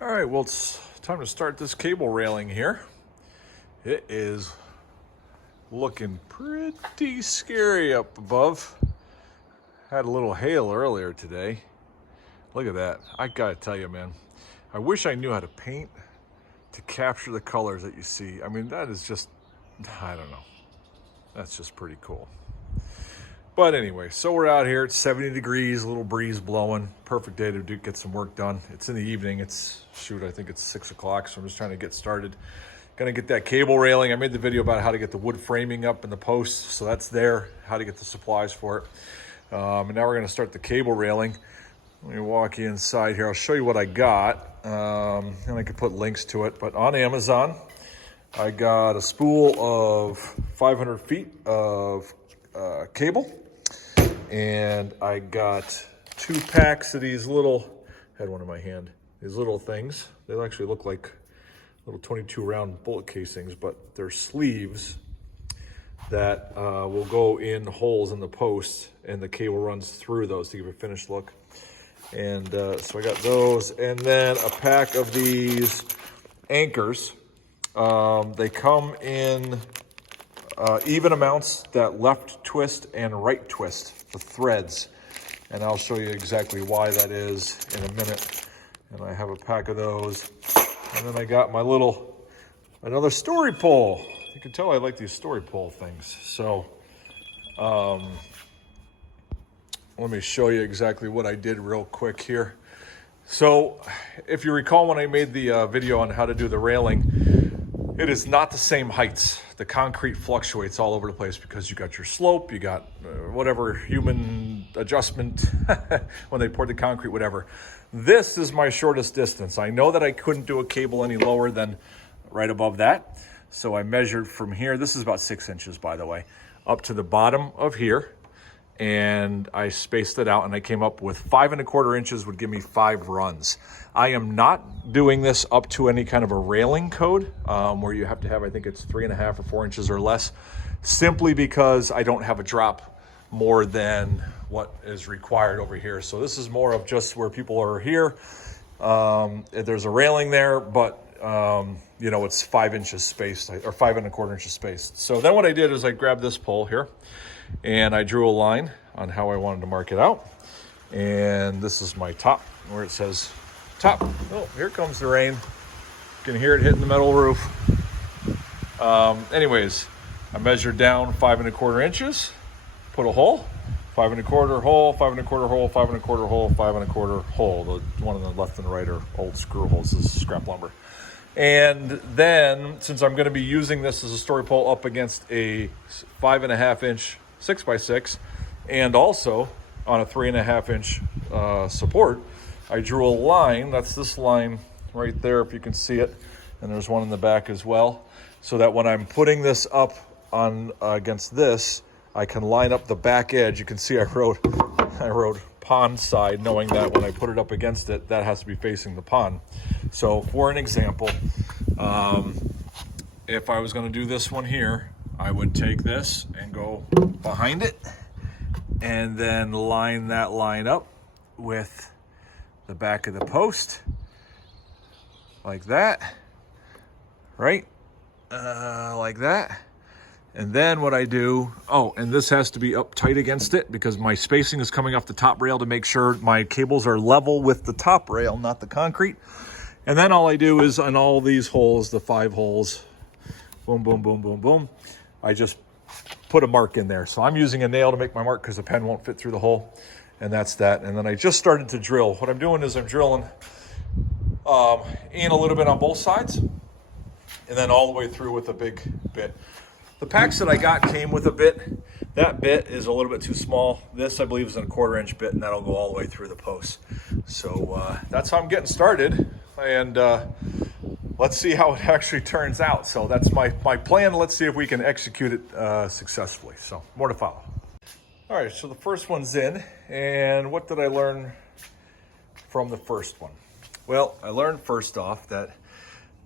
All right, well, it's time to start this cable railing here. It is looking pretty scary up above. Had a little hail earlier today. Look at that. I gotta tell you, man, I wish I knew how to paint to capture the colors that you see. I mean, that is just, I don't know. That's just pretty cool. But anyway, so we're out here. It's 70 degrees, a little breeze blowing. Perfect day to get some work done. It's in the evening. I think it's 6 o'clock, so I'm just trying to get started. Gonna get that cable railing. I made the video about how to get the wood framing up in the posts, so that's there, how to get the supplies for it. And now we're gonna start the cable railing. Let me walk you inside here. I'll show you what I got, and I can put links to it. But on Amazon, I got a spool of 500 feet of cable. And I got 2 packs of these little, had one in my hand, these little things. They actually look like little 22 round bullet casings, but they're sleeves that will go in holes in the posts, and the cable runs through those to give a finished look. And so I got those, and then a pack of these anchors. They come in even amounts, that left twist and right twist, the threads, and I'll show you exactly why that is in a minute. And I have a pack of those, and then I got my another story pole. You can tell I like these story pole things. So let me show you exactly what I did real quick here. So if you recall, when I made the video on how to do the railing, it is not the same heights. The concrete fluctuates all over the place because you got your slope, you got whatever human adjustment when they poured the concrete, whatever. This is my shortest distance. I know that I couldn't do a cable any lower than right above that. So I measured from here, this is about 6 inches, by the way, up to the bottom of here. And I spaced it out, and I came up with 5 1/4 inches would give me 5 runs. I am not doing this up to any kind of a railing code where you have to have, I think it's 3.5 or 4 inches or less, simply because I don't have a drop more than what is required over here. So this is more of just where people are here. There's a railing there, but it's 5 inches spaced, or 5 1/4 inches spaced. So then what I did is I grabbed this pole here, and I drew a line on how I wanted to mark it out. And this is my top, where it says top. Oh, here comes the rain. You can hear it hitting the metal roof. Anyways, I measured down 5 1/4 inches, put a hole, 5 1/4 hole, 5 1/4 hole, 5 1/4 hole, 5 1/4 hole. The one on the left and the right are old screw holes. This is scrap lumber. And then, since I'm going to be using this as a story pole up against a 5.5 inch 6x6, and also on a 3.5 inch support, I drew a line. That's this line right there, if you can see it, and there's one in the back as well, so that when I'm putting this up on against this, I can line up the back edge. You can see I wrote pond side, knowing that when I put it up against it, that has to be facing the pond. So for an example, if I was going to do this one here, I would take this and go behind it, and then line that line up with the back of the post, like that, right? Like that. And then what I do, and this has to be up tight against it because my spacing is coming off the top rail to make sure my cables are level with the top rail, not the concrete. And then all I do is on all these holes, the 5 holes, boom, boom, boom, boom, boom, I just put a mark in there. So I'm using a nail to make my mark because the pen won't fit through the hole. And that's that. And then I just started to drill. What I'm doing is I'm drilling in a little bit on both sides, and then all the way through with a big bit. The packs that I got came with a bit. That bit is a little bit too small. This, I believe, is a 1/4 inch bit, and that'll go all the way through the post. So that's how I'm getting started. And let's see how it actually turns out. So that's my plan. Let's see if we can execute it successfully. So more to follow. All right, so the first one's in. And what did I learn from the first one? Well, I learned first off that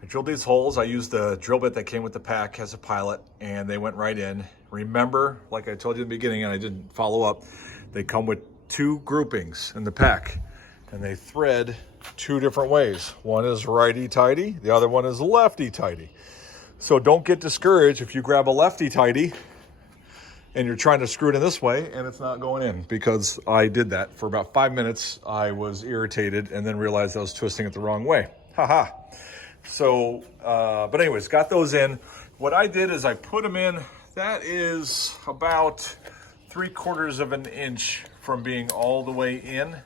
I drilled these holes. I used the drill bit that came with the pack as a pilot, and they went right in. Remember, like I told you in the beginning, and I didn't follow up, they come with 2 groupings in the pack. and they thread two different ways. One is righty-tighty, the other one is lefty-tighty. So don't get discouraged if you grab a lefty-tighty and you're trying to screw it in this way and it's not going in, because I did that for about 5 minutes. I was irritated and then realized I was twisting it the wrong way. Haha. So, but anyways, got those in. What I did is I put them in. That is about 3/4 of an inch from being all the way in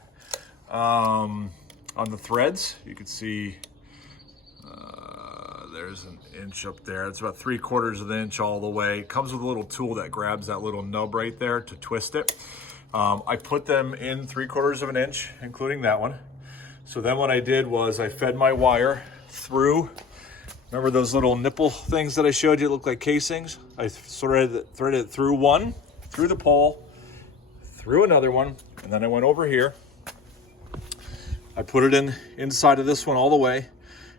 on the threads. You can see there's an inch up there. It's about 3/4 of an inch all the way. It comes with a little tool that grabs that little nub right there to twist it. I put them in 3/4 of an inch, including that one. So then what I did was I fed my wire through. Remember those little nipple things that I showed you that look like casings? I threaded it through one, through the pole, through another one, and then I went over here. I put it inside of this one all the way,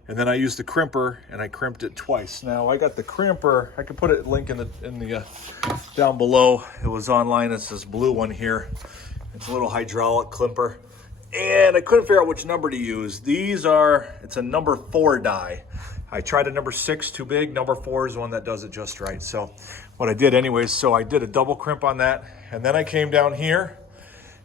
and then I used the crimper and I crimped it twice. Now I got the crimper. I could put a link in the down below. It was online. It's this blue one here. It's a little hydraulic crimper, and I couldn't figure out which number to use. It's a number 4 die. I tried a number 6, too big. Number 4 is the one that does it just right. So what I did anyways, so I did a double crimp on that. And then I came down here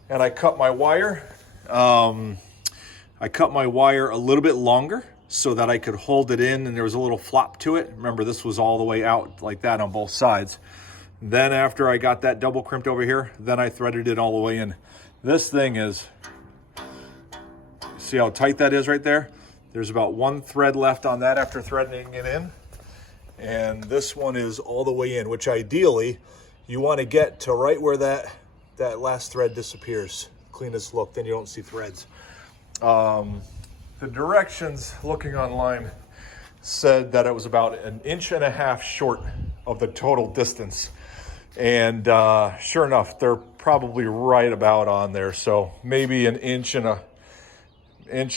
and I cut my wire. I cut my wire a little bit longer so that I could hold it in, and there was a little flop to it. Remember, this was all the way out like that on both sides. Then after I got that double crimped over here, then I threaded it all the way in. This thing is, see how tight that is right there? There's about 1 thread left on that after threading it in. And this one is all the way in, which ideally you want to get to right where that last thread disappears. Cleanest look, then you don't see threads. The directions looking online said that it was about 1.5 inches short of the total distance. And sure enough, they're probably right about on there. So maybe 1 inch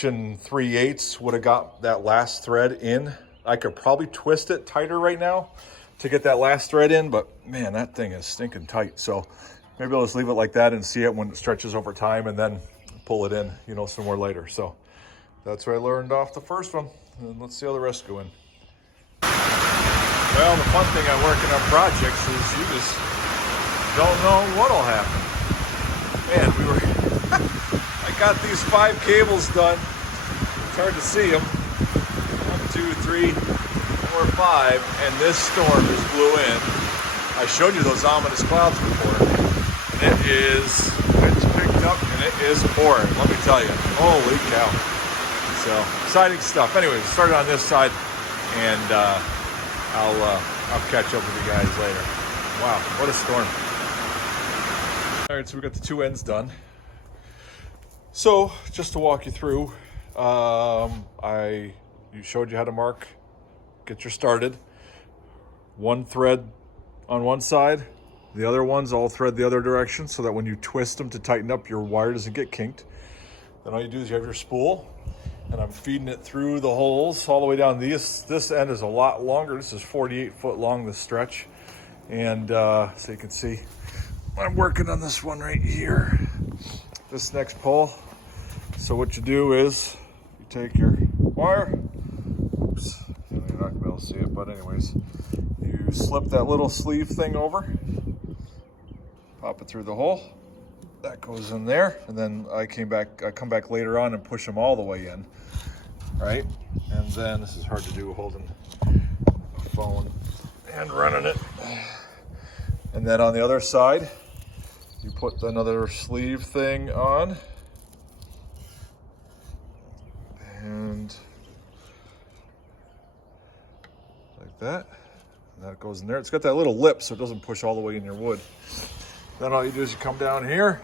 and 3/8 would have got that last thread in. I could probably twist it tighter right now to get that last thread in, but man, that thing is stinking tight. So maybe I'll just leave it like that and see it when it stretches over time, and then pull it in, somewhere later. So that's what I learned off the first one, and let's see how the rest go in. Well, the fun thing on working on projects is you just don't know what'll happen. Man, I got these 5 cables done. It's hard to see them. 1, 2, 3, 4, 5, and this storm just blew in. I showed you those ominous clouds before, and it's picked up and it is pouring. Let me tell you, holy cow! So exciting stuff. Anyways, started on this side, and I'll catch up with you guys later. Wow, what a storm! All right, so we got the 2 ends done. So just to walk you through, you showed you how to mark, get your started. 1 thread on one side, the other ones all thread the other direction, so that when you twist them to tighten up, your wire doesn't get kinked. Then all you do is you have your spool, and I'm feeding it through the holes all the way down. This end is a lot longer. This is 48 foot long, this stretch. And so you can see, I'm working on this one right here, this next pole. So what you do is you take your wire, oops, you're not gonna be able to see it, but anyways, you slip that little sleeve thing over, pop it through the hole, that goes in there, and then I come back later on and push them all the way in, right? And then, this is hard to do holding a phone and running it. And then on the other side, you put another sleeve thing on, and like that, and that goes in there. It's got that little lip so it doesn't push all the way in your wood. Then all you do is you come down here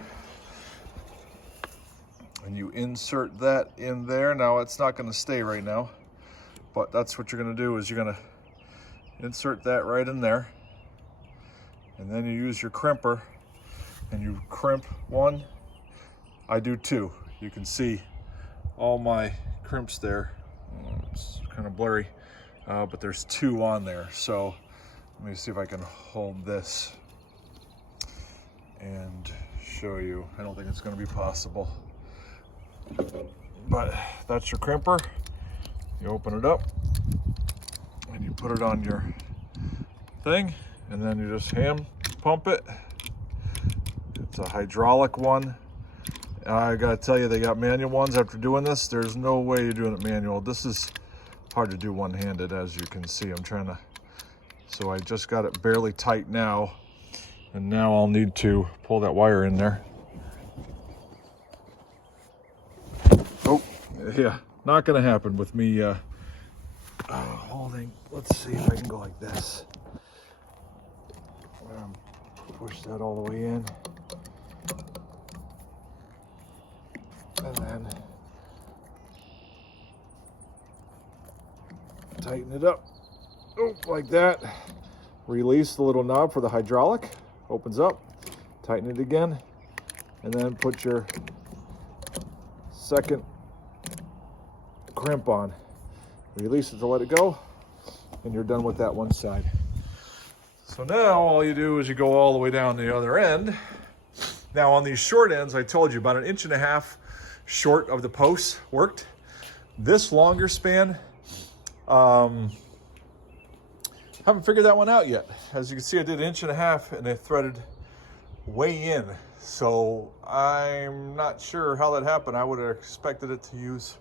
and you insert that in there. Now it's not going to stay right now, but that's what you're going to do, is you're going to insert that right in there, and then you use your crimper and you crimp 1. I do 2. You can see all my crimps there. It's kind of blurry, but there's 2 on there. So let me see if I can hold this and show you. I don't think it's going to be possible, But that's your crimper. You open it up and you put it on your thing, and then you just hand pump it. It's a hydraulic one. I gotta tell you, they got manual ones. After doing this, there's no way you're doing it manual. This is hard to do one-handed, as you can see. I'm trying to, so I just got it barely tight now, and now I'll need to pull that wire in there. Oh, yeah, not gonna happen with me holding. Let's see if I can go like this. Push that all the way in, and then tighten it up. Oh, like that. Release the little knob for the hydraulic. Opens up. Tighten it again, and then put your second crimp on. Release it to let it go, and you're done with that one side. So now all you do is you go all the way down the other end. Now on these short ends, I told you about 1.5 inches short of the posts worked. This longer span, haven't figured that one out yet. As you can see, I did 1.5 inches and I threaded way in. So I'm not sure how that happened. I would have expected it to use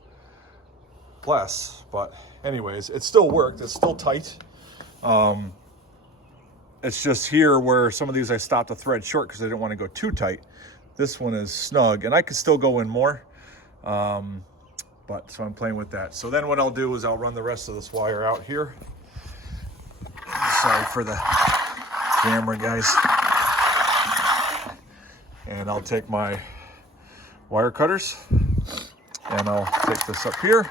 less, but anyways, it still worked. It's still tight. It's just here where some of these I stopped the thread short because I didn't want to go too tight. This one is snug, and I could still go in more, but so I'm playing with that. So then what I'll do is I'll run the rest of this wire out here. Sorry for the camera, guys. And I'll take my wire cutters and I'll take this up here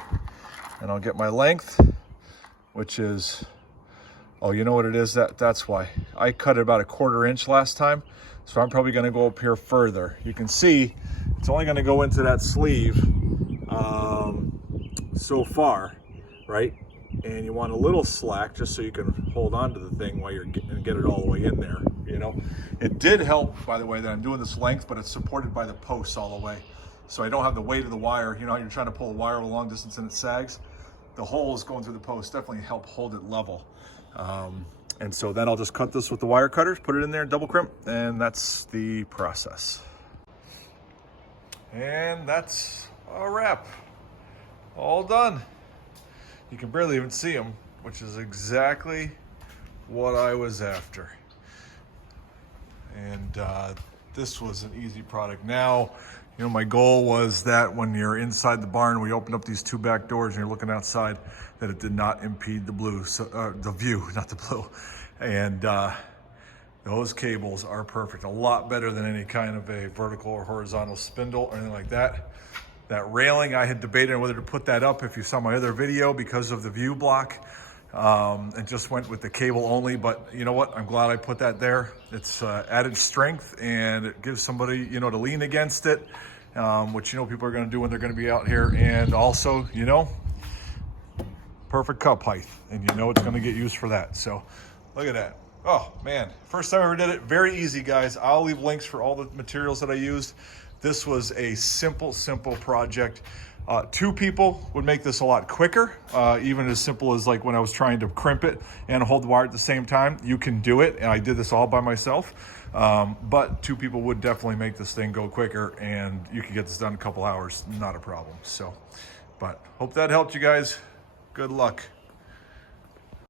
and I'll get my length, which is, oh, you know what it is? That's why. I cut it about 1/4 inch last time, so I'm probably gonna go up here further. You can see it's only gonna go into that sleeve so far, right? And you want a little slack just so you can hold on to the thing while you're getting, get it all the way in there, you know? It did help, by the way, that I'm doing this length, but it's supported by the posts all the way. So I don't have the weight of the wire. You know how you're trying to pull a wire a long distance and it sags? The holes going through the post definitely help hold it level. And so then I'll just cut this with the wire cutters, put it in there, double crimp, and that's the process. And that's a wrap. All done. You can barely even see them, which is exactly what I was after. And this was an easy product. Now, you know, my goal was that when you're inside the barn, we opened up these 2 back doors and you're looking outside, that it did not impede the blue, the view, not the blue. And those cables are perfect. A lot better than any kind of a vertical or horizontal spindle or anything like that. That railing, I had debated whether to put that up if you saw my other video because of the view block, and just went with the cable only. But you know what? I'm glad I put that there. It's added strength and it gives somebody, you know, to lean against it, which, you know, people are going to do when they're going to be out here. And also, you know, perfect cup height, and you know it's going to get used for that. So look at that. Oh man, first time I ever did it. Very easy, guys. I'll leave links for all the materials that I used. This was a simple project. 2 people would make this a lot quicker, even as simple as like when I was trying to crimp it and hold the wire at the same time. You can do it, and I did this all by myself. But 2 people would definitely make this thing go quicker, and you could get this done in a couple hours, not a problem. So, but hope that helped you guys. Good luck.